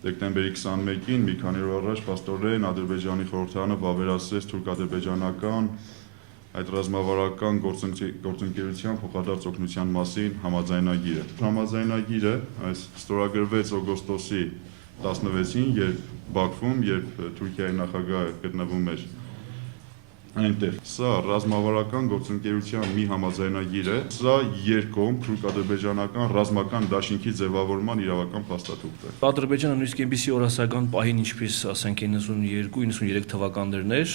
դեկտեմբերի 21-ին մի քանի օր առաջ պաստորեն Ադրբեջանի խորհրդարանը վավերացրեց թուրք-ադրբեջանական այդ ռազմավարական գործընկերության փոխադարձ օգնության մասին համաձայնագիրը։ Համաձայնագիրը այս ստորագրվեց օգոստոսի 16-ին, երբ Բաքվում, երբ Թուրքիայի նախագահը գտնվում էր այնտեղ։ Սա ռազմավարական գործընկերության մի համաձայնագիր է, սա երկկողմ թուրք-ադրբեջանական ռազմական դաշինքի ձևավորման իրավական փաստաթուղթ է։ Ադրբեջանը նույնիսկ այնպիսի օրասական պահին, ինչպես ասենք 92-93 թվականներն էր,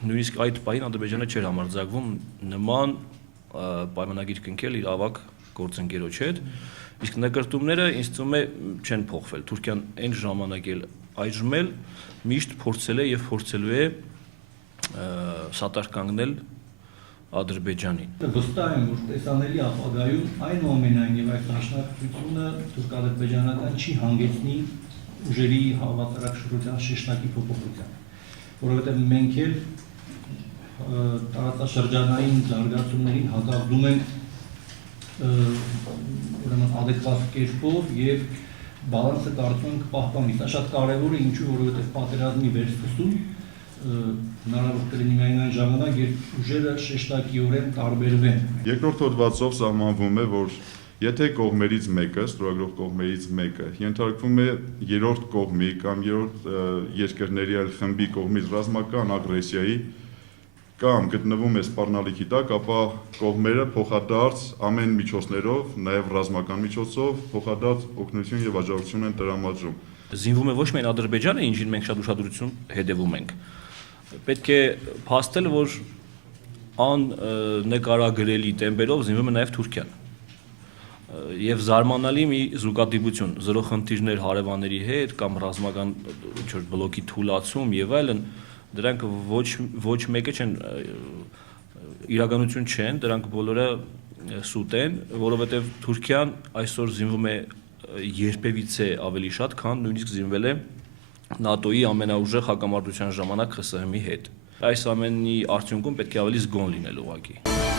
նույնիսկ այդ պահին Ադրբեջանը չէր համարձակվում նման պայմանագիր կնքել իր ավագ գործընկերոջ հետ, իսկ նկրտումները ինձ թվում է չեն փոխվել։ Թուրքիան այն ժամանակ էլ այժմ էլ միշտ փորձել է եւ փորձելու է սատար կանգնել Ադրբեջանին։ Վստահ եմ, որ տեսանելի ապագայում այնուամենայնիվ այդ դաշնակցությունը թուրք-ադրբեջանական չի հանգեցնի ուժերի հավասարակշռության շեշտակի փոփոխության, որովհետև մենք էլ տարածաշրջանային զարգացումներին հակազդում ենք ուրեմն adekvat կերպով եւ բալանսը կարծում ենք պահպանի։ Սա շատ կարեւոր է, ինչու որովհետեւ պատերազմի վերսկսում հնարավոր կլինի միայն այն ժամանակ, երբ ուժերը շեշտակիորեն տարբերվեն։ Երկրորդ հոդվածով սահմանվում է, որ եթե կողմերից մեկը, ստորագրող կողմերից մեկը ենթարկվում է երրորդ կողմի կամ երրորդ երկրների այլ խմբի կողմից ռազմական ագրեսիայի կամ գտնվում է սպառնալիքի տակ, ապա կողմերը փոխադարձ ամեն միջոցներով, նաև ռազմական միջոցով, փոխադարձ օգնություն եւ աջակցություն են տրամադրում։ Զինվում է ոչ միայն Ադրբեջանը, ինչին մենք շատ ուշադրություն հետևում ենք։ Պետք է փաստել, որ աննկարագրելի տեմպերով զինվում է նաև Թուրքիան։ Եվ զարմանալի մի զուգադիպություն, զրո խնդիրներ հարևանների հետ կամ ռազմական ինչ-որ բլոկի թուլացում եւ այլն, դրանք ոչ մեկը չեն իրականություն չեն, դրանք բոլորը սուտ են, որովհետեւ Թուրքիան այսօր զինվում է երբևիցե ավելի շատ, քան նույնիսկ զինվել է ՆԱՏՕ-ի ամենաուժեղ հակամարտության ժամանակ ԽՍՀՄ-ի հետ։ Այս ամենի արդյունքում պետք է ավելի զգոն լինել ուղղակի։